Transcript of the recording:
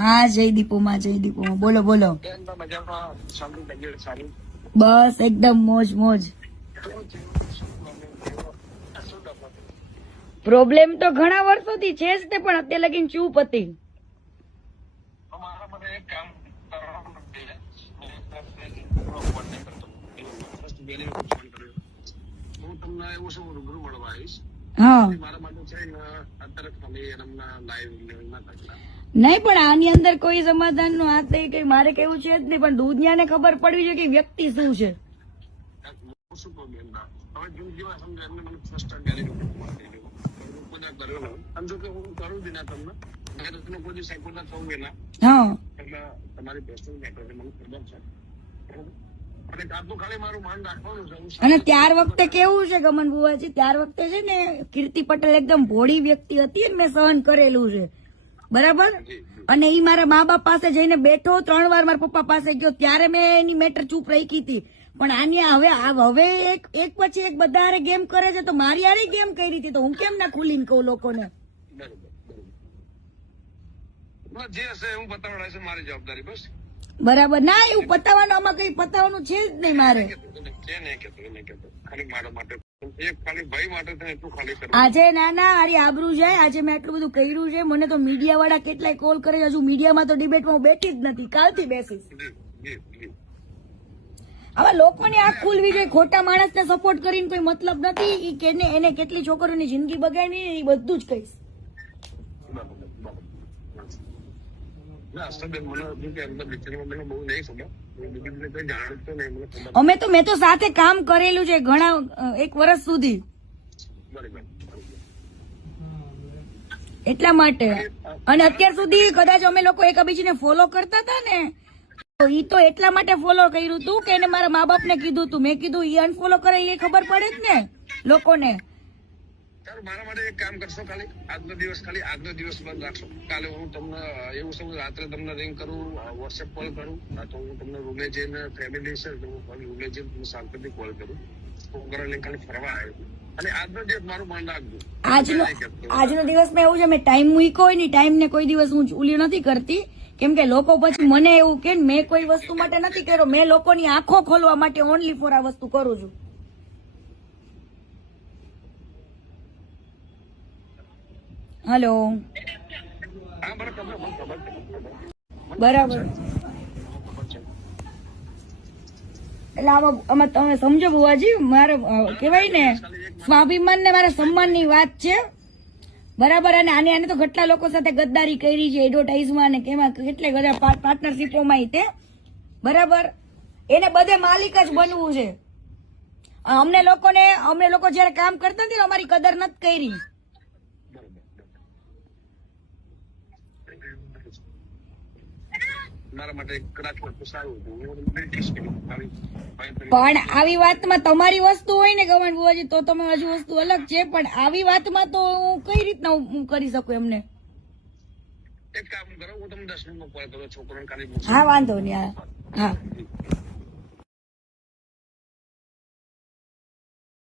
હા જય દીપોમાં બોલો બોલો. બસ એકદમ મોજ મોજ. પ્રોબ્લેમ તો ઘણા વર્ષોથી છે જ તે, પણ અત્યારે લગીને ચૂપ હતી. હા નહીં, પણ આની અંદર કોઈ સમાધાન નું હાથ નહીં, કઈ મારે કેવું છે જ નહીં, પણ દુનિયાને ખબર પડવી જોઈએ કે વ્યક્તિ શું છે. હા અને ત્યાર વખતે કેવું છે ગમન બુવાજી, ત્યાર વખતે છે ને કીર્તિ પટેલ એકદમ ભોળી વ્યક્તિ હતી, મેં સહન કરેલું છે બરાબર. અને ઈ મારા મા બાપ પાસે જઈને બેઠો, 3 વાર મારા પપ્પા પાસે ગયો, ત્યારે મેં એની મેટર ચૂપ રાખી હતી. પણ આની હવે એક પછી એક બધા ગેમ કરે છે, તો મારી આરી ગેમ કરી હતી, તો હું કેમ ના ખુલીને કહું લોકોને. બરાબર ના, એવું પતાવવાનું આમાં કઈ પતાવવાનું છે જ નહીં મારે. આજે નાના હારી આબરૂ જાય, આજે મેં આટલું બધું કર્યું છે, મને તો મીડિયા વાળા કેટલાય કોલ કરે, હજુ મીડિયામાં તો ડિબેટમાં હું બેઠી જ નથી, કાલથી બેસીશ. હવે લોકોને આંખ ખુલવી જોઈએ, ખોટા માણસને સપોર્ટ કરીને કોઈ મતલબ નથી. એને કેટલી છોકરીઓની જિંદગી બગાડી એ બધું જ કહીશ. મેં તો સાથે કામ કરેલું છે ઘણા 1 વર્ષ સુધી, એટલા માટે. અને અત્યાર સુધી કદાચ અમે લોકો એકબીજાને ફોલો કરતા હતા ને, તો ઈ તો એટલા માટે ફોલો કર્યું હતું કે એને મારા મા બાપ ને કીધું હતું. મેં કીધું ઈ અનફોલો કરે એ ખબર પડે જ ને લોકોને. મારા માટે એક કામ કરશો, ખાલી આજનો દિવસ બંધ રાખશો. કાલે હું તમને એવું સમજ રાત્રે તમને રિંગ કરું, વોટ્સએપ કોલ કરું, તો હું તમને રૂમે જઈને ફેમિલી છે રૂમે જઈને શાંતિથી કોલ કરું. છોકરા લઈને ખાલી ફરવા આવ્યો. અને આજનો દિવસ મારું માન રાખજો. આજનો દિવસમાં એવું છે, મેં ટાઈમ મૂક્યો હોય ને, ટાઈમ ને કોઈ દિવસ હું ઉલી નથી કરતી, કેમ કે લોકો પછી મને એવું કે મેં કોઈ વસ્તુ માટે નથી કર્યો, મેં લોકોની આંખો ખોલવા માટે ઓનલી ફોર આ વસ્તુ કરું છું. હેલો, બરાબર. એટલે આમાં તમે સમજો બુવાજી, મારે કેવાય ને સ્વાભિમાન ને મારા સન્માન ની વાત છે બરાબર. અને આને તો કેટલા લોકો સાથે ગદ્દારી કરી છે, એડવર્ટાઇઝમાં ને કેમાં કેટલા બધા પાર્ટનરશીપોમાં તે બરાબર. એને બધે માલિક જ બનવું છે. અમને લોકો જયારે કામ કરતા નથી, અમારી કદર નથી કરી. પણ આવી વાતમાં તમારી વસ્તુ હોય ને ગમન બુવાજી, તો તમે હજુ વસ્તુ અલગ છે, પણ આવી વાતમાં તો હું કઈ રીતના હું કરી શકું એમને. એક કામ કરો, હું તમને 10 મિનિટમાં કોલ કરું, છોકરાને ખાલી. હા વાંધો નહીં. હા.